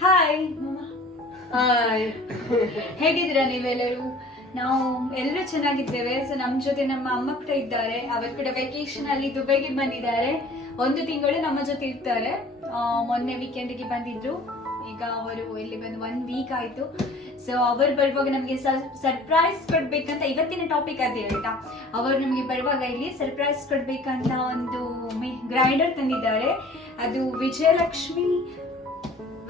Hi hi. ಹೇಗಿದ್ದೀರಾ ನೀವೆಲ್ಲರೂ? ನಾವು ಎಲ್ಲರೂ ಚೆನ್ನಾಗಿದ್ದೇವೆ. ಸೊ ನಮ್ಮ ಜೊತೆ ನಮ್ಮ ಅಮ್ಮ ಕೂಡ ಇದ್ದಾರೆ. ಅವರು ಕೂಡ ವೆಕೇಶನ್ ಅಲ್ಲಿ ದುಬೈಗೆ ಬಂದಿದ್ದಾರೆ. 1 ತಿಂಗಳು ನಮ್ಮ ಜೊತೆ ಇರ್ತಾರೆ. ಮೊನ್ನೆ ವೀಕೆಂಡ್ಗೆ ಬಂದಿದ್ರು. ಈಗ ಅವರು ಇಲ್ಲಿ ಬಂದು 1 ವೀಕ್ ಆಯ್ತು. ಸೊ ಅವರು ಬರುವಾಗ ನಮಗೆ ಸರ್ಪ್ರೈಸ್ ಕೊಡ್ಬೇಕಂತ ಇವತ್ತಿನ ಟಾಪಿಕ್ ಅದೇ ಆಯ್ತಾ. ಅವರು ನಮಗೆ ಬರುವಾಗ ಇಲ್ಲಿ ಸರ್ಪ್ರೈಸ್ ಕೊಡ್ಬೇಕಂತ ಒಂದು ಗ್ರೈಂಡರ್ ತಂದಿದ್ದಾರೆ. ಅದು ವಿಜಯಲಕ್ಷ್ಮಿ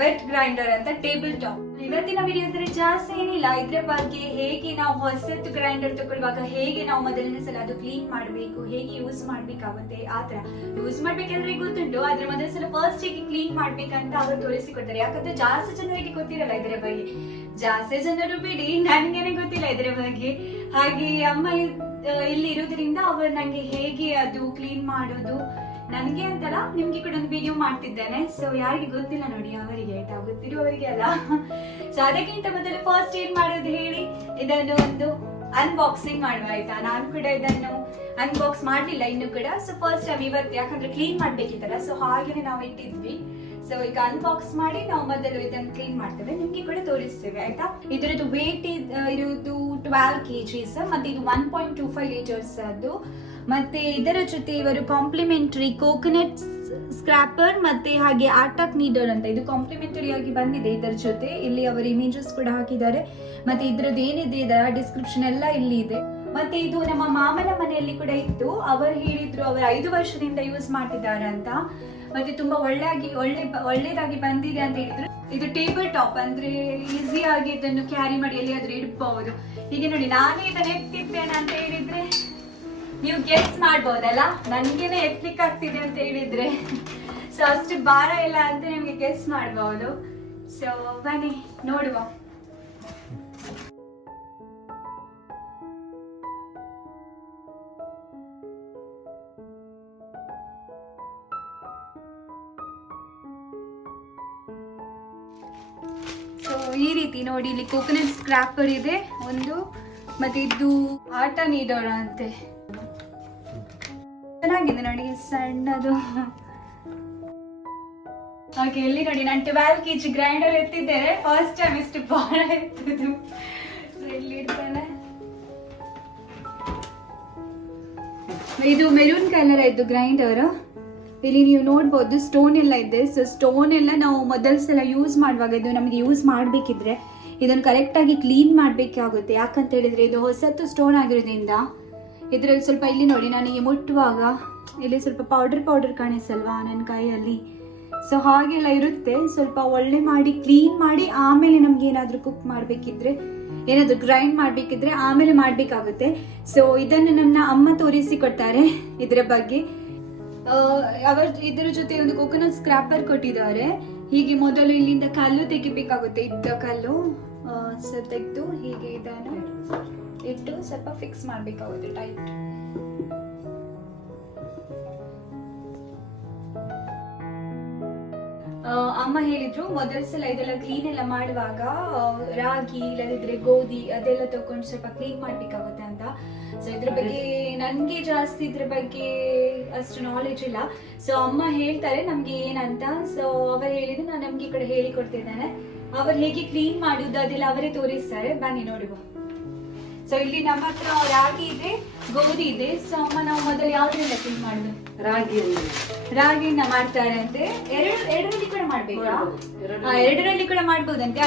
ವೆಟ್ ಗ್ರೈಂಡರ್ ಅಂತ ಟೇಬಲ್ ಟಾಪ್. ಇವತ್ತಿನ ವಿಡಿಯೋದಲ್ಲಿ ಜಾಸ್ತಿ ಏನಿಲ್ಲ, ಇದ್ರ ಬಗ್ಗೆ ಹೇಗೆ ನಾವು ಹೊಸತ್ತು ಗ್ರೈಂಡರ್ ತಗೊಳ್ಳುವಾಗ ಹೇಗೆ ನಾವು ಮೊದಲನೇ ಸಲ ಅದು ಕ್ಲೀನ್ ಮಾಡಬೇಕು, ಹೇಗೆ ಯೂಸ್ ಮಾಡ್ಬೇಕಾಗುತ್ತೆ, ಆತರ ಯೂಸ್ ಮಾಡ್ಬೇಕಂದ್ರೆ ಗೊತ್ತುಂಟು. ಆದ್ರೆ ಮೊದಲ ಸಲ ಫಸ್ಟ್ ಹೇಗೆ ಕ್ಲೀನ್ ಮಾಡ್ಬೇಕಂತ ಅವರು ತೋರಿಸಿಕೊಡ್ತಾರೆ. ಯಾಕಂದ್ರೆ ಜಾಸ್ತಿ ಜನರಿಗೆ ಗೊತ್ತಿರಲ್ಲ ಇದರ ಬಗ್ಗೆ. ಜಾಸ್ತಿ ಜನರು ಬಿಡಿ, ನನ್ಗೇನೆ ಗೊತ್ತಿಲ್ಲ ಇದರ ಬಗ್ಗೆ. ಹಾಗೆ ಅಮ್ಮ ಇಲ್ಲಿ ಇರೋದ್ರಿಂದ ಅವರು ನಂಗೆ ಹೇಗೆ ಅದು ಕ್ಲೀನ್ ಮಾಡೋದು, ನನ್ಗೆ ಅಂತಲ್ಲ ನಿಮ್ಗೆ ಕೂಡ ಒಂದು ವಿಡಿಯೋ ಮಾಡ್ತಿದ್ದೇನೆ. ಸೊ ಯಾರಿಗೆ ಗೊತ್ತಿಲ್ಲ ನೋಡಿ ಅವರಿಗೆ ಆಯ್ತಾ, ಗೊತ್ತಿರುವವರಿಗೆ ಅಲ್ಲ. ಸೊ ಅದಕ್ಕಿಂತ ಮೊದಲು ಫಸ್ಟ್ ಏನ್ ಮಾಡೋದು ಹೇಳಿ, ಇದನ್ನು ಒಂದು ಅನ್ಬಾಕ್ಸಿಂಗ್ ಮಾಡುವ ಆಯ್ತಾ. ನಾನು ಕೂಡ ಇದನ್ನು ಅನ್ಬಾಕ್ಸ್ ಮಾಡ್ಲಿಲ್ಲ ಇನ್ನು ಕೂಡ. ಸೊ ಫಸ್ಟ್ ಟೈಮ್ ಇವತ್ತು, ಯಾಕಂದ್ರೆ ಕ್ಲೀನ್ ಮಾಡ್ಬೇಕಿತ್ತಲ್ಲ, ಸೊ ಹಾಗೇನೆ ನಾವು ಇಟ್ಟಿದ್ವಿ. ಸೊ ಈಗ ಅನ್ಬಾಕ್ಸ್ ಮಾಡಿ ನಾವು ಮೊದಲು ಇದನ್ನು ಕ್ಲೀನ್ ಮಾಡ್ತೇವೆ, ನಿಮ್ಗೆ ಕೂಡ ತೋರಿಸ್ತೇವೆ ಆಯ್ತಾ. ಇದರದ್ದು ವೇಟ್ ಇರುವುದು 12 kgs ಮತ್ತೆ ಇದು 1.25 ಲೀಟರ್ಸ್ ಅದು. ಮತ್ತೆ ಇದರ ಜೊತೆ ಇವರು ಕಾಂಪ್ಲಿಮೆಂಟರಿ ಕೋಕೋನಟ್ ಸ್ಕ್ರಾಪರ್ ಮತ್ತೆ ಹಾಗೆ ಆಟಕ್ ನೀಡರ್ ಅಂತ ಇದು ಕಾಂಪ್ಲಿಮೆಂಟರಿ ಆಗಿ ಬಂದಿದೆ ಇದರ ಜೊತೆ. ಇಲ್ಲಿ ಅವರ ಇಮೇಜಸ್ ಕೂಡ ಹಾಕಿದ್ದಾರೆ. ಮತ್ತೆ ಇದ್ರದ್ದು ಏನಿದೆ ಇದರ ಡಿಸ್ಕ್ರಿಪ್ಷನ್ ಎಲ್ಲ ಇಲ್ಲಿ ಇದೆ. ಮತ್ತೆ ಇದು ನಮ್ಮ ಮಾಮನ ಮನೆಯಲ್ಲಿ ಕೂಡ ಇತ್ತು. ಅವರು ಹೇಳಿದ್ರು ಅವರು 5 ವರ್ಷದಿಂದ ಯೂಸ್ ಮಾಡ್ತಿದ್ದಾರೆ ಅಂತ. ಮತ್ತೆ ತುಂಬಾ ಒಳ್ಳೇದಾಗಿ ಬಂದಿದೆ ಅಂತ ಹೇಳಿದ್ರು. ಇದು ಟೇಬಲ್ ಟಾಪ್ ಅಂದ್ರೆ ಈಸಿ ಆಗಿ ಇದನ್ನು ಕ್ಯಾರಿ ಮಾಡಿ ಎಲ್ಲಿಯಾದ್ರೂ ಇಡಬಹುದು. ಹೀಗೆ ನೋಡಿ, ನಾನೇ ಇದನ್ನ ಎತ್ತಿದ್ದೇನೆ ಅಂತ ಹೇಳಿದ್ರೆ ನೀವು ಗೆಸ್ ಮಾಡ್ಬೋದಲ್ಲ, ನನ್ಗೇನೆ ಎತ್ತಲಿಕ್ಕೆ ಆಗ್ತಿದೆ ಅಂತ ಹೇಳಿದ್ರೆ. ಸೊ ಅಷ್ಟು ಭಾರ ಇಲ್ಲ ಅಂತ ನಿಮ್ಗೆ ಗೆಸ್ ಮಾಡಬಹುದು. ಸೊ ಬನ್ನಿ ನೋಡುವ. ಸೊ ಈ ರೀತಿ ನೋಡಿ, ಇಲ್ಲಿ ಕೋಕೋನಟ್ ಸ್ಕ್ರಾಪರ್ ಇದೆ ಒಂದು, ಮತ್ತೆ ಇದು ಆಟ ನೀಡೋಣ ಅಂತೆ. ಚೆನ್ನಾಗಿದೆ ನೋಡಿ, ಸಣ್ಣದು. ಹಾಗೆ ಇಲ್ಲಿ ನೋಡಿ, ನಾನು 12 kg ಗ್ರೈಂಡರ್ ಎತ್ತಿದ್ದೇನೆ. ಫಸ್ಟ್ ಟೈಮ್ ಇಷ್ಟು ಭಾರ ಎತ್ತಿದ್ದು. ಇಲ್ಲಿ ಇಡ್ತೇನೆ. ಇದು ಮೆರೂನ್ ಕಲರ್ ಆಯ್ತು ಗ್ರೈಂಡರ್. ಇಲ್ಲಿ ನೀವು ನೋಡ್ಬೋದು ಸ್ಟೋನ್ ಎಲ್ಲ ಇದೆ. ಸೊ ಸ್ಟೋನ್ ಎಲ್ಲ ನಾವು ಮೊದಲ ಸಲ ಯೂಸ್ ಮಾಡುವಾಗ ಇದು ನಮಗೆ ಯೂಸ್ ಮಾಡಬೇಕಿದ್ರೆ ಇದನ್ನು ಕರೆಕ್ಟಾಗಿ ಕ್ಲೀನ್ ಮಾಡಬೇಕಾಗುತ್ತೆ. ಯಾಕಂತ ಹೇಳಿದ್ರೆ ಇದು ಹೊಸತ್ತು ಸ್ಟೋನ್ ಆಗಿರೋದ್ರಿಂದ ಇದರಲ್ಲಿ ಸ್ವಲ್ಪ, ಇಲ್ಲಿ ನೋಡಿ ನನಗೆ ಮುಟ್ಟುವಾಗ ಇಲ್ಲಿ ಸ್ವಲ್ಪ ಪೌಡರ್ ಕಾಣಿಸಲ್ವಾ ನನ್ನ ಕೈಯಲ್ಲಿ. ಸೊ ಹಾಗೆಲ್ಲ ಇರುತ್ತೆ. ಸ್ವಲ್ಪ ಒಳ್ಳೆ ಮಾಡಿ ಕ್ಲೀನ್ ಮಾಡಿ ಆಮೇಲೆ ನಮ್ಗೆ ಏನಾದರೂ ಕುಕ್ ಮಾಡಬೇಕಿದ್ರೆ, ಏನಾದರೂ ಗ್ರೈಂಡ್ ಮಾಡಬೇಕಿದ್ರೆ ಆಮೇಲೆ ಮಾಡಬೇಕಾಗುತ್ತೆ. ಸೊ ಇದನ್ನು ನನ್ನ ಅಮ್ಮ ತೋರಿಸಿ ಕೊಡ್ತಾರೆ ಇದರ ಬಗ್ಗೆ. ಇದರ ಜೊತೆ ಒಂದು ಕೋಕೋನಟ್ ಸ್ಕ್ರಾಪರ್ ಕೊಟ್ಟಿದ್ದಾರೆ. ಹೀಗೆ ಮೊದಲು ಇಲ್ಲಿಂದ ಕಲ್ಲು ತೆಗಿಬೇಕಾಗುತ್ತೆ, ಇದ್ದ ಕಲ್ಲು ತೆಗೆದು ಹೀಗೆ ಇದನ್ನು ಇಟ್ಟು ಸ್ವಲ್ಪ ಫಿಕ್ಸ್ ಮಾಡಬೇಕಾಗುತ್ತೆ ಟೈಟ್. ಅಮ್ಮ ಹೇಳಿದ್ರು ಮೊದಲ ಸಲ ಇದೆಲ್ಲ ಕ್ಲೀನ್ ಎಲ್ಲ ಮಾಡುವಾಗ ರಾಗಿ ಇಲ್ಲದಿದ್ರೆ ಗೋಧಿ ಅದೆಲ್ಲ ತಗೊಂಡು ಸ್ವಲ್ಪ ಕ್ಲೀನ್ ಮಾಡ್ಬೇಕಾಗುತ್ತೆ ಅಂತ. ಸೊ ಇದ್ರ ಬಗ್ಗೆ ನನ್ಗೆ ಜಾಸ್ತಿ ಇದ್ರ ಬಗ್ಗೆ ಅಷ್ಟು ನಾಲೆಜ್ ಇಲ್ಲ. ಸೊ ಅಮ್ಮ ಹೇಳ್ತಾರೆ ನಮ್ಗೆ ಏನಂತ. ಸೊ ಅವರು ಹೇಳಿದ್ರು, ನಾನು ನಮ್ಗೆ ಈ ಕಡೆ ಹೇಳಿ ಕೊಡ್ತಿದ್ದೇನೆ. ಅವರು ಹೇಗೆ ಕ್ಲೀನ್ ಮಾಡುದು ಅದೆಲ್ಲ ಅವರೇ ತೋರಿಸ್ತಾರೆ, ಬನ್ನಿ ನೋಡುವ. ಸೊ ಇಲ್ಲಿ ನಮ್ಮ ಹತ್ರ ರಾಗಿ ಇದೆ, ಗೋಧಿ ಇದೆ. ಸೊ ಅಮ್ಮ ನಾವು ಮೊದಲು ಯಾವ್ದ್ರಿಂದ ಕ್ಲೀನ್ ಮಾಡುದು? ರಾಗಿಯಿಂದ ಮಾಡ್ತಾರೆ ಅಂತೆ. ಎರಡರಲ್ಲಿ ಕೂಡ ಮಾಡ್ಬೇಕಾ? ಎರಡರಲ್ಲಿ ಕೂಡ ಮಾಡ್ಬೋದಂತೆ.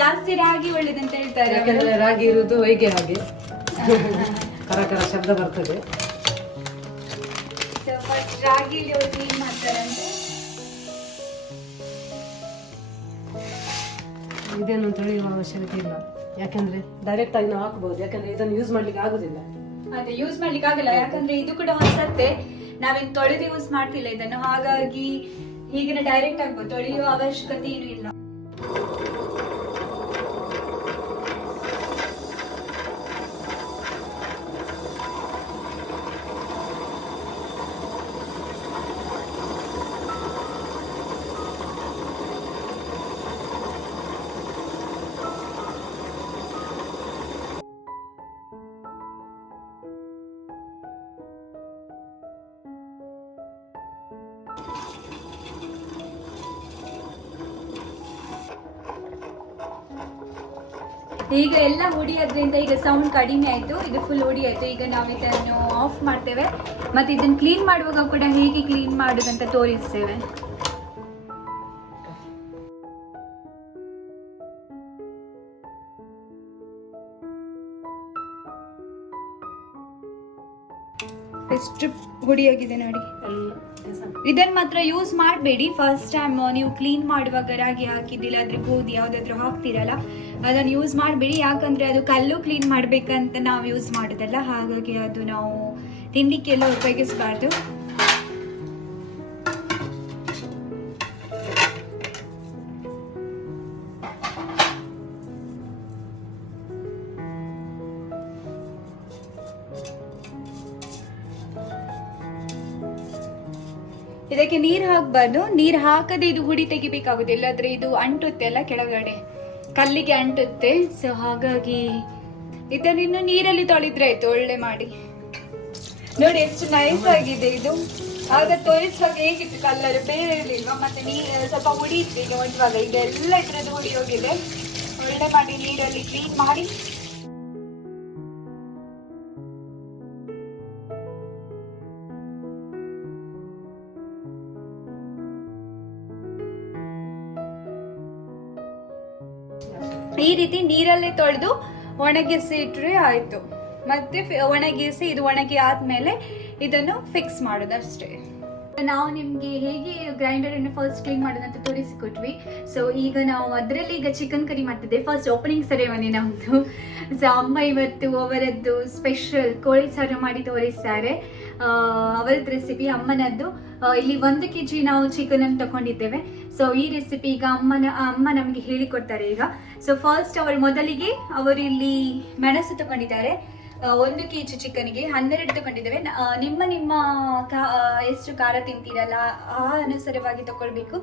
ಜಾಸ್ತಿ ರಾಗಿ ಒಳ್ಳೇದಂತ ಹೇಳ್ತಾರೆ. ರಾಗಿ ಇರುವುದು ಹೇಗೆ ಹಾಗೆ ಕರಕರ ಶಬ್ದ ಬರ್ತದೆ. ಸೊ ಫಸ್ಟ್ ರಾಗಿಲಿ ಅವರು ಕ್ಲೀನ್ ಮಾಡ್ತಾರಂತೆ. ಇದೇನು ತೊಳೆಯುವ ಅವಶ್ಯಕತೆ ಇಲ್ಲ, ಯಾಕಂದ್ರೆ ಡೈರೆಕ್ಟ್ ಆಗಿ ನಾವು ಹಾಕಬಹುದು. ಯಾಕಂದ್ರೆ ಇದನ್ನು ಯೂಸ್ ಮಾಡ್ಲಿಕ್ಕೆ ಆಗುದಿಲ್ಲ. ಅದೇ ಯೂಸ್ ಮಾಡ್ಲಿಕ್ಕೆ ಆಗಲ್ಲ, ಯಾಕಂದ್ರೆ ಇದು ಕೂಡ ಹೊಸತ್ತೆ. ನಾವೇನ್ ತೊಳೆದು ಯೂಸ್ ಮಾಡ್ತಿಲ್ಲ ಇದನ್ನು. ಹಾಗಾಗಿ ಹೀಗೆ ಡೈರೆಕ್ಟ್ ಆಗ್ಬೋದು, ತೊಳೆಯುವ ಅವಶ್ಯಕತೆ ಏನು ಇಲ್ಲ. ಈಗ ಎಲ್ಲ ಹುಡಿಯೋದ್ರಿಂದ ಈಗ ಸೌಂಡ್ ಕಡಿಮೆ ಆಯ್ತು, ಇದು ಫುಲ್ ಹುಡಿ ಆಯ್ತು. ಈಗ ನಾವು ಇದನ್ನು ಆಫ್ ಮಾಡ್ತೇವೆ, ಮತ್ತೆ ಇದನ್ನು ಕ್ಲೀನ್ ಮಾಡುವಾಗ ಕೂಡ ಹೇಗೆ ಕ್ಲೀನ್ ಮಾಡುದಂತ ತೋರಿಸ್ತೇವೆ. ಎಷ್ಟು ಹುಡಿಯಾಗಿದೆ ನೋಡಿ. ಇದನ್ನ ಮಾತ್ರ ಯೂಸ್ ಮಾಡಬೇಡಿ ಫಸ್ಟ್ ಟೈಮ್ ನೀವು ಕ್ಲೀನ್ ಮಾಡುವಾಗ, ರಾಗಿ ಹಾಕಿದ್ದಿಲ್ಲ ಆದ್ರೆ ಗೋಧಿ ಯಾವ್ದಾದ್ರು ಹಾಕ್ತಿರಲ್ಲ ಅದನ್ನ ಯೂಸ್ ಮಾಡಬೇಡಿ. ಯಾಕಂದ್ರೆ ಅದು ಕಲ್ಲು ಕ್ಲೀನ್ ಮಾಡ್ಬೇಕಂತ ನಾವು ಯೂಸ್ ಮಾಡೋದಲ್ಲ, ಹಾಗಾಗಿ ಅದು ನಾವು ತಿಂಡಿಕ್ಕೆಲ್ಲ ಉಪಯೋಗಿಸಬಾರ್ದು. ಇದಕ್ಕೆ ನೀರು ಹಾಕಬಾರ್ದು, ನೀರು ಹಾಕದೆ ಇದು ಹುಡಿ ತೆಗಿಬೇಕಾಗುತ್ತೆ, ಇಲ್ಲಾದ್ರೆ ಇದು ಅಂಟುತ್ತೆ ಅಲ್ಲ ಕೆಳಗಡೆ, ಕಲ್ಲಿಗೆ ಅಂಟುತ್ತೆ. ಸೊ ಹಾಗಾಗಿ ಇದನ್ನ ನೀರಲ್ಲಿ ತೊಳೆದ್ರೆ ಆಯ್ತು ಒಳ್ಳೆ ಮಾಡಿ. ನೋಡಿ ಎಷ್ಟು ನೈಸ್ ಆಗಿದೆ ಇದು. ಆಗ ತೋರಿಸುವಾಗ ಹೇಗಿತ್ತು ಕಲ್ಲರ್ ಬೇರೆ ಇರ್ಲಿಲ್ವಾ, ಮತ್ತೆ ನೀರು ಸ್ವಲ್ಪ ಹುಡಿ ಇತ್ತು ನೋಡುವಾಗ, ಇದೆಲ್ಲ ಇದ್ರದ್ದು ಹುಡಿ ಹೋಗಿದೆ. ಒಳ್ಳೆ ಮಾಡಿ ನೀರಲ್ಲಿ ಕ್ಲೀನ್ ಮಾಡಿ ಈ ರೀತಿ ನೀರಲ್ಲೇ ತೊಳೆದು ಒಣಗಿಸಿ ಇಟ್ರೆ ಆಯ್ತು. ಮತ್ತೆ ಒಣಗಿಸಿ ಇದು ಒಣಗಿ ಆದ್ಮೇಲೆ ಇದನ್ನು ಫಿಕ್ಸ್ ಮಾಡೋದು ಅಷ್ಟೇ. ನಾವು ನಿಮ್ಗೆ ಹೇಗೆ ಗ್ರೈಂಡರ್ ಅನ್ನು ಫಸ್ಟ್ ಕ್ಲೀನ್ ಮಾಡೋದಂತ ತೋರಿಸಿಕೊಟ್ವಿ. ಸೊ ಈಗ ನಾವು ಅದರಲ್ಲಿ ಈಗ ಚಿಕನ್ ಕರಿ ಮಾಡ್ತಿದ್ದೆ. ಫಸ್ಟ್ ಓಪನಿಂಗ್ ಸೆರೆಮನಿ ನಮ್ದು. ಸೊ ಅಮ್ಮ ಇವತ್ತು ಅವರದ್ದು ಸ್ಪೆಷಲ್ ಕೋಳಿ ಸಾರು ಮಾಡಿ ತೋರಿಸ್ತಾರೆ. ಅವರದ್ದು ರೆಸಿಪಿ ಅಮ್ಮನದ್ದು. ಇಲ್ಲಿ 1 kg ನಾವು ಚಿಕನ್ ಅನ್ನು ತಗೊಂಡಿದ್ದೇವೆ. ಸೊ ಈ ರೆಸಿಪಿ ಈಗ ಅಮ್ಮ ನಮಗೆ ಹೇಳಿಕೊಡ್ತಾರೆ ಈಗ. ಸೊ ಫಸ್ಟ್ ಮೊದಲಿಗೆ ಅವರು ಇಲ್ಲಿ ಮೆಣಸು ತಗೊಂಡಿದ್ದಾರೆ. 1 kg ಚಿಕನ್ಗೆ 12 ತಗೊಂಡಿದ್ದೇವೆ. ನಿಮ್ಮ ಎಷ್ಟು ಖಾರ ತಿಂತೀರಲ್ಲ ಆ ಅನುಸಾರವಾಗಿ ತಗೊಳ್ಬೇಕು.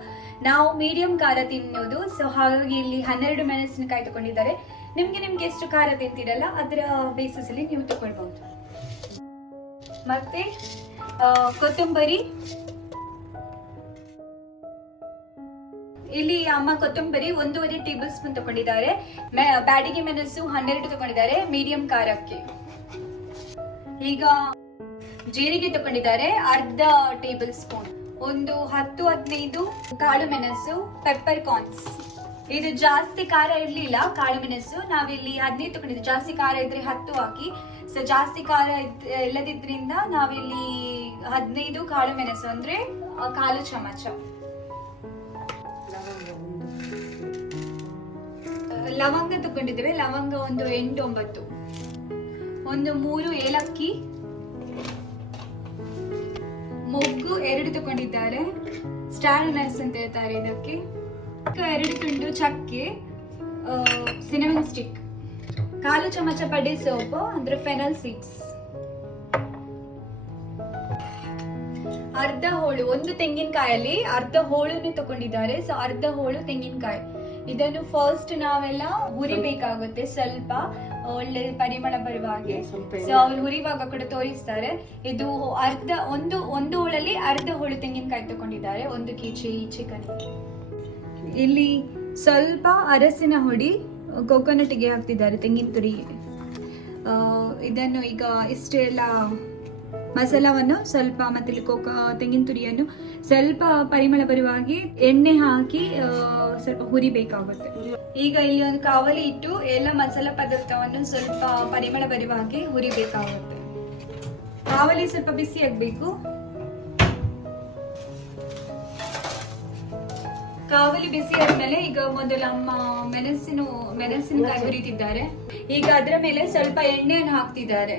ನಾವು ಮೀಡಿಯಂ ಖಾರ ತಿನ್ನೋದು. ಸೊ ಹಾಗಾಗಿ ಇಲ್ಲಿ 12 ಮೆಣಸಿನಕಾಯಿ ತಗೊಂಡಿದ್ದಾರೆ. ನಿಮ್ಗೆ ಎಷ್ಟು ಖಾರ ತಿಂತೀರಲ್ಲ ಅದರ ಬೇಸಿಸ್ ಅಲ್ಲಿ ನೀವು ತಗೊಳ್ಬಹುದು. ಮತ್ತೆ ಕೊತ್ತಂಬರಿ, ಇಲ್ಲಿ ಅಮ್ಮ ಕೊತ್ತಂಬರಿ 1.5 ಟೇಬಲ್ ಸ್ಪೂನ್ ತಗೊಂಡಿದ್ದಾರೆ. ಬ್ಯಾಡಿಗೆ ಮೆಣಸು 12 ತಗೊಂಡಿದ್ದಾರೆ ಮೀಡಿಯಂ ಖಾರಕ್ಕೆ. ಈಗ ಜೀರಿಗೆ ತಗೊಂಡಿದ್ದಾರೆ ಅರ್ಧ ಟೇಬಲ್ ಸ್ಪೂನ್. ಒಂದು 10-15 ಕಾಳು ಮೆಣಸು, ಪೆಪ್ಪರ್ ಕಾರ್ನ್ಸ್. ಇದು ಜಾಸ್ತಿ ಖಾರ ಇರ್ಲಿಲ್ಲ ಕಾಳು ಮೆಣಸು, ನಾವಿಲ್ಲಿ 15 ತಗೊಂಡಿದ್ವಿ. ಜಾಸ್ತಿ ಖಾರ ಇದ್ರೆ 10 ಹಾಕಿ. ಸೊ ಜಾಸ್ತಿ ಖಾರ ಇಲ್ಲದಿದ್ರಿಂದ ನಾವಿಲ್ಲಿ 15 ಕಾಳು ಮೆಣಸು ಅಂದ್ರೆ 1/4 ಚಮಚ. ಲವಂಗ ತಗೊಂಡಿದ್ದೇವೆ. ಲವಂಗ ಒಂದು 8-9. ಒಂದು 3 ಏಲಕ್ಕಿ, ಮೊಗ್ಗು 2 ತಗೊಂಡಿದ್ದಾರೆ. ಸ್ಟಾರ್ ನಟ್ಸ್ ಅಂತ ಹೇಳ್ತಾರೆ ಇದಕ್ಕೆ. 2 ತುಂಡು ಚಕ್ಕೆ, ಸಿನಮನ್ ಸ್ಟಿಕ್, 1/4 ಚಮಚ ಬಡೆ ಸೋಪು ಅಂದ್ರೆ ಫೆನಲ್ ಸೀಡ್ಸ್, ಅರ್ಧ ಹೋಳು. ಒಂದು ತೆಂಗಿನಕಾಯಲ್ಲಿ ಅರ್ಧ ಹೋಳನ್ನು ತಗೊಂಡಿದ್ದಾರೆ. ಸೊ ಅರ್ಧ ಹೋಳು ತೆಂಗಿನಕಾಯಿ. ಇದನ್ನು ಫಸ್ಟ್ ನಾವೆಲ್ಲ ಹುರಿಬೇಕಾಗುತ್ತೆ, ಸ್ವಲ್ಪ ಒಳ್ಳೆ ಪರಿಮಳ ಬರುವ ಹಾಗೆ. ಸೊ ಅವ್ರು ಹುರಿವಾಗ ಕೂಡ ತೋರಿಸ್ತಾರೆ. ಇದು ಒಂದು ಹೋಳಲ್ಲಿ ಅರ್ಧ ಹೋಳು ತೆಂಗಿನಕಾಯಿ ತಗೊಂಡಿದ್ದಾರೆ 1 kg ಚಿಕನ್. ಇಲ್ಲಿ ಸ್ವಲ್ಪ ಅರಸಿನ ಹುಡಿ ಕೊಕೊನಟ್ಗೆ ಹಾಕ್ತಿದ್ದಾರೆ, ತೆಂಗಿನ ತುರಿಗೆ. ಇದನ್ನು ಈಗ ಇಷ್ಟೆಲ್ಲ ಮಸಾಲವನ್ನು ಸ್ವಲ್ಪ ಮತ್ತೆ ತೆಂಗಿನ ತುರಿಯನ್ನು ಸ್ವಲ್ಪ ಪರಿಮಳ ಬರುವ ಹಾಗೆ ಎಣ್ಣೆ ಹಾಕಿ ಸ್ವಲ್ಪ ಹುರಿಬೇಕಾಗುತ್ತೆ. ಈಗ ಇಲ್ಲಿ ಒಂದು ಕಾವಲಿ ಇಟ್ಟು ಎಲ್ಲ ಮಸಾಲ ಪದಾರ್ಥವನ್ನು ಸ್ವಲ್ಪ ಪರಿಮಳ ಬರುವ ಹಾಗೆ ಹುರಿಬೇಕಾಗುತ್ತೆ. ಕಾವಲಿ ಸ್ವಲ್ಪ ಬಿಸಿ ಆಗ್ಬೇಕು. ಕಾವಲಿ ಬಿಸಿ ಆದ್ಮೇಲೆ ಈಗ ಮೊದಲು ಅಮ್ಮ ಮೆಣಸಿನಕಾಯಿ ಹುರಿತಿದ್ದಾರೆ. ಈಗ ಅದರ ಮೇಲೆ ಸ್ವಲ್ಪ ಎಣ್ಣೆಯನ್ನು ಹಾಕ್ತಿದ್ದಾರೆ.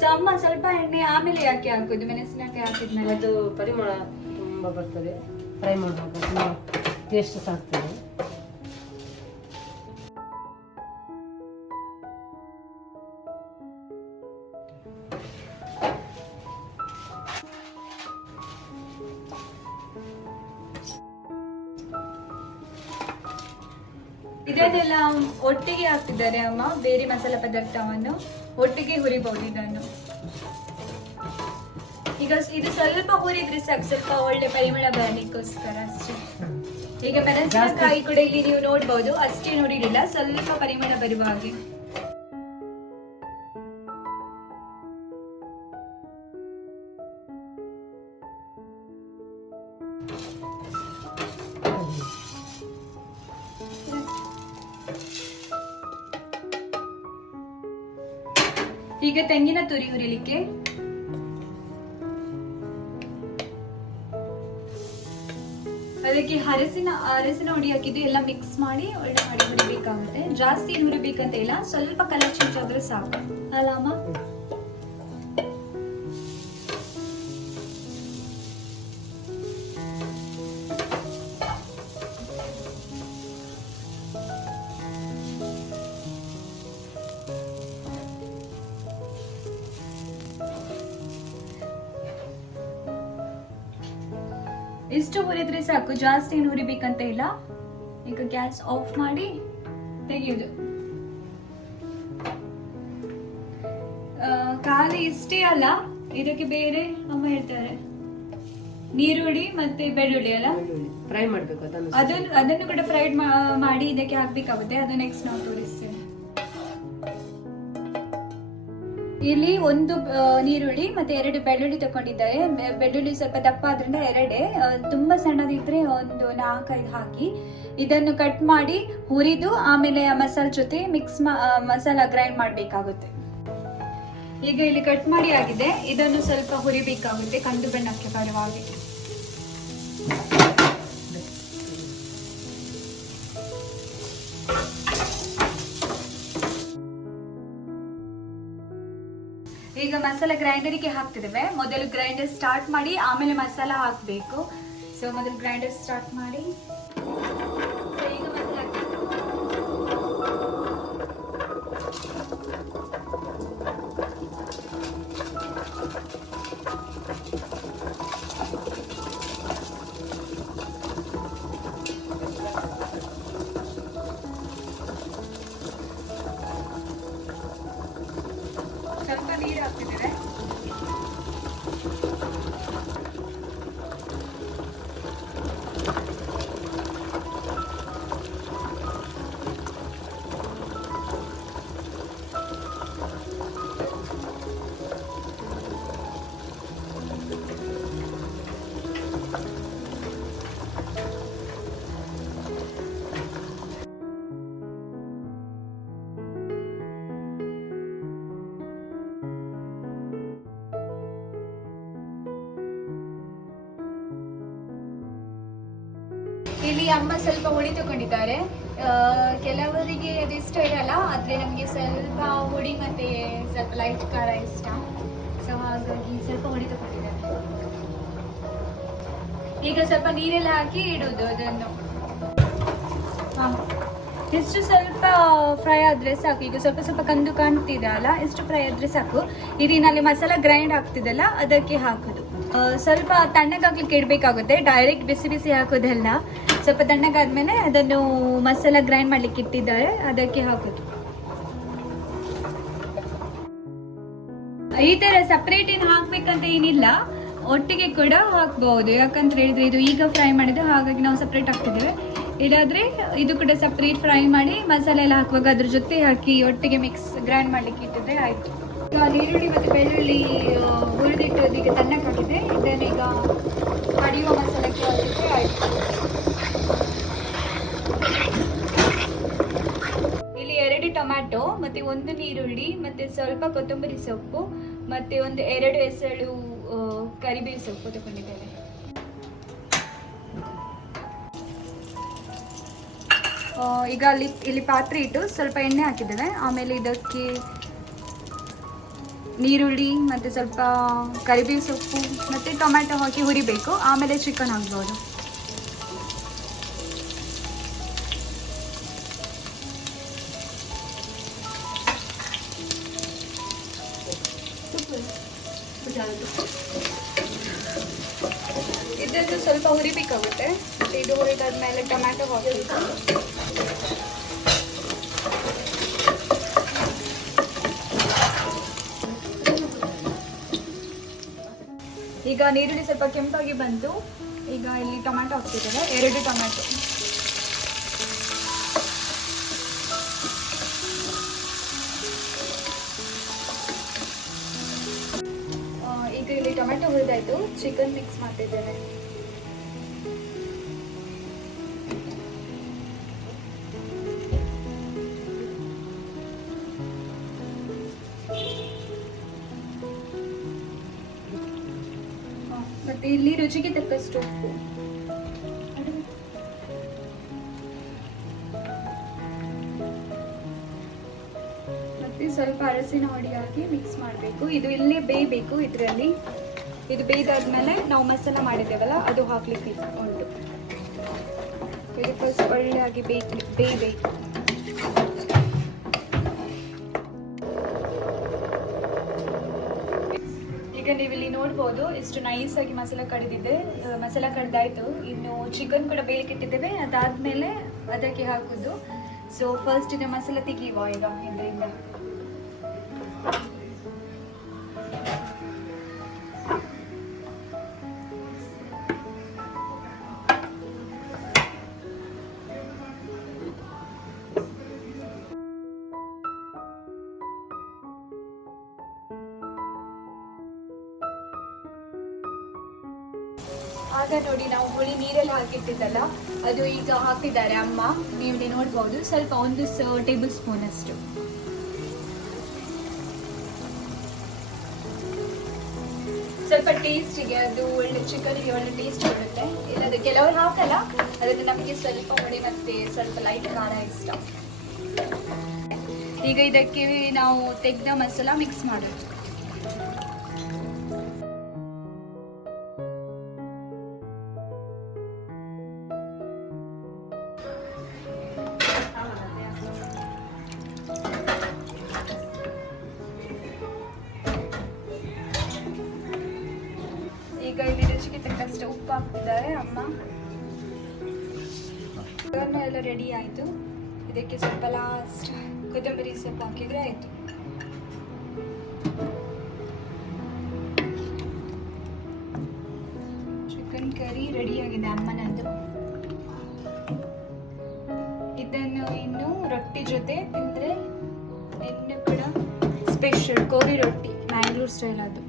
ಸೊ ಅಮ್ಮ ಸ್ವಲ್ಪ ಎಣ್ಣೆ ಆಮೇಲೆ ಯಾಕೆ ಹಾಕೋದು ಮೆಣಸಿನಕಾಯಿ ಹಾಕಿದ್ಮೇಲೆ? ಅದು ಪರಿಮಳ ತುಂಬಾ ಬರ್ತದೆ, ಫ್ರೈ ಮಾಡುವಾಗ ತುಂಬಾ ಟೇಸ್ಟ್ ಸಾಕ್ತದೆ. ಇದನ್ನೆಲ್ಲ ಒಟ್ಟಿಗೆ ಹಾಕ್ತಿದ್ದಾರೆ ಅಮ್ಮ. ಬೇರೆ ಮಸಾಲ ಪದಾರ್ಥವನ್ನು ಒಟ್ಟಿಗೆ ಹುರಿಬಹುದು ಇದನ್ನು. ಈಗ ಇದು ಸ್ವಲ್ಪ ಹುರಿದ್ರೆ ಸಾಕು, ಸ್ವಲ್ಪ ಒಳ್ಳೆ ಪರಿಮಳ ಬರಲಿಕ್ಕೋಸ್ಕರ ಅಷ್ಟೇ. ಈಗ ಮೆಣಸಿನಕಾಯಿ ಕೂಡ ಇಲ್ಲಿ ನೀವು ನೋಡ್ಬೋದು, ಅಷ್ಟೇ ನೋಡಿರಲಿಲ್ಲ, ಸ್ವಲ್ಪ ಪರಿಮಳ ಬರುವ ಹಾಗೆ. ಈಗ ತೆಂಗಿನ ತುರಿ ಹುರಿಲಿಕ್ಕೆ, ಅದಕ್ಕೆ ಅರಸಿನ ಹುಡಿ ಹಾಕಿದ್ದು ಎಲ್ಲ ಮಿಕ್ಸ್ ಮಾಡಿ ಒಳ್ಳೆ ಮಾಡಿ ಹುರಿಬೇಕಾಗುತ್ತೆ. ಜಾಸ್ತಿ ಹುರಿಬೇಕಂತ ಇಲ್ಲ, ಸ್ವಲ್ಪ ಕಲರ್ ಚೇಂಜ್ ಆದ್ರೆ ಸಾಕು ಅಲ್ಲ ಅಮ್ಮ? ಇಷ್ಟು ಹುರಿದ್ರೆ ಸಾಕು, ಜಾಸ್ತಿ ಏನು ಹುರಿಬೇಕಂತ ಇಲ್ಲ. ಈಗ ಗ್ಯಾಸ್ ಆಫ್ ಮಾಡಿ ತೆಗೆಯುವುದು. ಖಾಲಿ ಇಷ್ಟೇ ಅಲ್ಲ, ಇದಕ್ಕೆ ಬೇರೆ ಅಮ್ಮ ಹೇಳ್ತಾರೆ ನೀರುಳ್ಳಿ ಮತ್ತೆ ಬೆಳ್ಳುಳ್ಳಿ ಅಲ್ಲ, ಫ್ರೈ ಮಾಡ್ಬೇಕು. ಅದನ್ನು ಕೂಡ ಫ್ರೈಡ್ ಮಾಡಿ ಇದಕ್ಕೆ ಹಾಕ್ಬೇಕಾಗುತ್ತೆ. ಅದು ನೆಕ್ಸ್ಟ್ ನಾವು ತೋರಿಸ್ತೇನೆ. ಇಲ್ಲಿ ಒಂದು ನೀರುಳ್ಳಿ ಮತ್ತೆ 2 ಬೆಳ್ಳುಳ್ಳಿ ತಗೊಂಡಿದ್ದಾರೆ. ಬೆಳ್ಳುಳ್ಳಿ ಸ್ವಲ್ಪ ದಪ್ಪ ಆದ್ರಿಂದ 2, ತುಂಬಾ ಸಣ್ಣದಿದ್ರೆ ಒಂದು 4-5 ಹಾಕಿ ಇದನ್ನು ಕಟ್ ಮಾಡಿ ಹುರಿದು ಆಮೇಲೆ ಮಸಾಲ ಜೊತೆ ಮಸಾಲ ಗ್ರೈಂಡ್ ಮಾಡ್ಬೇಕಾಗುತ್ತೆ. ಈಗ ಇಲ್ಲಿ ಕಟ್ ಮಾಡಿ ಆಗಿದೆ, ಇದನ್ನು ಸ್ವಲ್ಪ ಹುರಿಬೇಕಾಗುತ್ತೆ ಕಂದು ಬಣ್ಣಕ್ಕೆ ಬರುವ ಹಾಗೆ. ಈಗ ಮಸಾಲ ಗ್ರೈಂಡರ್ಗೆ ಹಾಕ್ತಿದ್ದೇವೆ. ಮೊದಲು ಗ್ರೈಂಡರ್ ಸ್ಟಾರ್ಟ್ ಮಾಡಿ ಆಮೇಲೆ ಮಸಾಲ ಹಾಕಬೇಕು. ಸೊ ಮೊದಲು ಗ್ರೈಂಡರ್ ಸ್ಟಾರ್ಟ್ ಮಾಡಿ ಈಗ ಮಸಾಲ ಸ್ವಲ್ಪ ನೀರು ಹಾಕ್ತಿದ್ದೇವೆ. ಇಲ್ಲಿ ಅಮ್ಮ ಸ್ವಲ್ಪ ಹುಳಿ ತಗೊಂಡಿದ್ದಾರೆ. ಕೆಲವರಿಗೆ ಅದು ಇಷ್ಟ ಇರಲ್ಲ, ಆದ್ರೆ ನಮಗೆ ಸ್ವಲ್ಪ ಹುಳಿ ಮತ್ತೆ ಸ್ವಲ್ಪ ಲೈಟ್ ಖಾರ ಇಷ್ಟ. ಸೊ ಹಾಗಾಗಿ ಸ್ವಲ್ಪ ಹುಳಿ ತಗೊಂಡಿದ್ದಾರೆ. ಈಗ ಸ್ವಲ್ಪ ನೀರೆಲ್ಲ ಹಾಕಿ ಇಡುದು ಅದನ್ನು. ಇಷ್ಟು ಸ್ವಲ್ಪ ಫ್ರೈ ಆದ್ರೆ ಸಾಕು. ಈಗ ಸ್ವಲ್ಪ ಸ್ವಲ್ಪ ಕಂದು ಕಾಣ್ತಿದೆ ಅಲ್ಲ, ಇಷ್ಟು ಫ್ರೈ ಆದ್ರೆ ಸಾಕು. ಇದರಲ್ಲಿ ಮಸಾಲ ಗ್ರೈಂಡ್ ಆಗ್ತಿದೆಲ್ಲ ಅದಕ್ಕೆ ಹಾಕೋದು. ಸ್ವಲ್ಪ ತಣ್ಣಗಾಗ್ಲಿಕ್ಕೆ ಇಡಬೇಕಾಗುತ್ತೆ, ಡೈರೆಕ್ಟ್ ಬಿಸಿ ಬಿಸಿ ಹಾಕೋದಲ್ಲ. ಸ್ವಲ್ಪ ತಣ್ಣಗಾದ್ಮೇಲೆ ಅದನ್ನು ಮಸಾಲ ಗ್ರೈಂಡ್ ಮಾಡ್ಲಿಕ್ಕೆ ಇಟ್ಟಿದ್ದಾರೆ, ಅದಕ್ಕೆ ಹಾಕೋದು. ಈ ತರ ಸಪರೇಟ್ ಏನು ಹಾಕ್ಬೇಕಂತ ಏನಿಲ್ಲ, ಒಟ್ಟಿಗೆ ಕೂಡ ಹಾಕ್ಬಹುದು. ಯಾಕಂತ ಹೇಳಿದ್ರೆ ಇದು ಈಗ ಫ್ರೈ ಮಾಡಿದ್ದು, ಹಾಗಾಗಿ ನಾವು ಸಪರೇಟ್ ಹಾಕ್ತಿದ್ದೇವೆ. ಇಲ್ಲಾದ್ರೆ ಇದು ಕೂಡ ಸಪರೇಟ್ ಫ್ರೈ ಮಾಡಿ ಮಸಾಲೆ ಎಲ್ಲ ಹಾಕುವಾಗ ಅದ್ರ ಜೊತೆ ಹಾಕಿ ಒಟ್ಟಿಗೆ ಮಿಕ್ಸ್ ಗ್ರೈಂಡ್ ಮಾಡ್ಲಿಕ್ಕೆ ಇಟ್ಟಿದ್ರೆ ಆಯ್ತು. ಈಗ ಈರುಳ್ಳಿ ಮತ್ತು ಬೆಳ್ಳುಳ್ಳಿ ಹುರಿದಿಟ್ಟು ಈಗ ತಣ್ಣಗಾಗಿದೆ. ಇದನ್ನ ಈಗ ಕಡಿಯುವ ಮಸಾಲಕ್ಕೆ ಹಾಕಿದ್ರೆ ಆಯ್ತು. ಇಲ್ಲಿ 2 ಟೊಮ್ಯಾಟೊ ಮತ್ತೆ 1 ನೀರುಳ್ಳಿ ಮತ್ತೆ ಸ್ವಲ್ಪ ಕೊತ್ತಂಬರಿ ಸೊಪ್ಪು ಮತ್ತೆ ಒಂದು 2 ಎಸಳು ಕರಿಬೇವು ಸೊಪ್ಪು ತಗೊಂಡಿದ್ದೇವೆ. ಈಗ ಇಲ್ಲಿ ಪಾತ್ರೆ ಇಟ್ಟು ಸ್ವಲ್ಪ ಎಣ್ಣೆ ಹಾಕಿದ್ದೇವೆ. ಆಮೇಲೆ ಇದಕ್ಕೆ ನೀರುಳ್ಳಿ ಮತ್ತೆ ಸ್ವಲ್ಪ ಕರಿಬೇವು ಸೊಪ್ಪು ಮತ್ತೆ ಟೊಮ್ಯಾಟೊ ಹಾಕಿ ಹುರಿಬೇಕು. ಆಮೇಲೆ ಚಿಕನ್ ಹಾಕ್ಬೋದು. ಇದನ್ನು ಸ್ವಲ್ಪ ಹುರಿಬೇಕಾಗುತ್ತೆ. ಇದು ಹುರಿದಾದ್ಮೇಲೆ ಟೊಮ್ಯಾಟೊ ಹಾಕಬೇಕು. ಈಗ ನೀರುಳ್ಳಿ ಸ್ವಲ್ಪ ಕೆಂಪಾಗಿ ಬಂತು. ಈಗ ಇಲ್ಲಿ ಟೊಮ್ಯಾಟೊ ಹಾಕ್ತಿದ್ದೇವೆ, 2 ಟೊಮ್ಯಾಟೊ. ಈಗ ಇಲ್ಲಿ ಟೊಮ್ಯಾಟೊ ಹುರಿದಾಯ್ತು, ಚಿಕನ್ ಮಿಕ್ಸ್ ಮಾಡ್ತಿದ್ದೇವೆ. ಮತ್ತೆ ಇಲ್ಲಿ ರುಚಿಗೆ ತಕ್ಕಷ್ಟು ಉಪ್ಪು, ಮತ್ತೆ ಸ್ವಲ್ಪ ಅರಸಿನ ಹುಡಿ ಹಾಕಿ ಮಿಕ್ಸ್ ಮಾಡಬೇಕು. ಇದು ಇಲ್ಲೇ ಬೇಯಬೇಕು. ಇದರಲ್ಲಿ ಇದು ಬೇಯ್ದಾದ್ಮೇಲೆ ನಾವು ಮಸಾಲ ಮಾಡಿದ್ದೇವಲ್ಲ ಅದು ಹಾಕ್ಲಿಕ್ಕೆ ಉಂಟು. ಇದು ಫಸ್ಟ್ ಒಳ್ಳೆಯಾಗಿ ಬೇಯಬೇಕು. ಈಗ ನೀವು ಇಲ್ಲಿ ನೋಡ್ಬೋದು ಎಷ್ಟು ನೈಸ್ ಆಗಿ ಮಸಾಲ ಕಡಿದಿದೆ. ಮಸಾಲ ಕಡ್ದಾಯ್ತು. ಇನ್ನು ಚಿಕನ್ ಕೂಡ ಬೇಯಕ್ಕೆ ಇಟ್ಟಿದ್ದೇವೆ. ಅದಾದ್ಮೇಲೆ ಅದಕ್ಕೆ ಹಾಕುದು. ಸೊ ಫಸ್ಟ್ ಇದು ಮಸಾಲ ತೆಗೆಯುವ ಈಗ ಇದರಿಂದ. ಆಗ ನೋಡಿ ನಾವು ಹುಳಿ ನೀರೆಲ್ಲ ಹಾಕಿಟ್ಟಿದ್ದಲ್ಲ ಅದು ಈಗ ಹಾಕಿದ್ದಾರೆ ಅಮ್ಮ. ನೀವು ನೋಡ್ಬೋದು ಸ್ವಲ್ಪ 1 ಟೇಬಲ್ ಸ್ಪೂನ್ ಅಷ್ಟು. ಸ್ವಲ್ಪ ಟೇಸ್ಟಿಗೆ ಅದು ಒಳ್ಳೆ ಚಿಕನ್ಗೆ ಒಳ್ಳೆ ಟೇಸ್ಟ್ ಬರುತ್ತೆ. ಇಲ್ಲದ ಕೆಲವರು ಹಾಕಲ್ಲ, ಅದಕ್ಕೆ ನಮಗೆ ಸ್ವಲ್ಪ ಹುಳಿ ಮತ್ತೆ ಸ್ವಲ್ಪ ಲೈಟ್ ಖಾರ ಇಷ್ಟ. ಈಗ ಇದಕ್ಕೆ ನಾವು ತೆಗೆದ ಮಸಾಲ ಮಿಕ್ಸ್ ಮಾಡೋದು. ಈಗ ಇಲ್ಲಿ ರುಚಿಗೆ ತಕ್ಕಷ್ಟು ಉಪ್ಪು ಹಾಕ್ತಿದ್ದಾರೆ ಅಮ್ಮ. ಎಲ್ಲ ರೆಡಿ ಆಯಿತು. ಇದಕ್ಕೆ ಸ್ವಲ್ಪ ಲಾಸ್ಟ್ ಕೊತ್ತಂಬರಿ ಸೊಪ್ಪು ಹಾಕಿದ್ರೆ ಆಯಿತು. ಚಿಕನ್ ಕರಿ ರೆಡಿ ಆಗಿದೆ ಅಮ್ಮನದ್ದು. ಇದನ್ನು ಇನ್ನು ರೊಟ್ಟಿ ಜೊತೆ ತಿಂದರೆ ಇನ್ನು ಕೂಡ ಸ್ಪೆಷಲ್ ಕೋರಿ ರೊಟ್ಟಿ, ಮ್ಯಾಂಗ್ಳೂರ್ ಸ್ಟೈಲ್ ಅದು.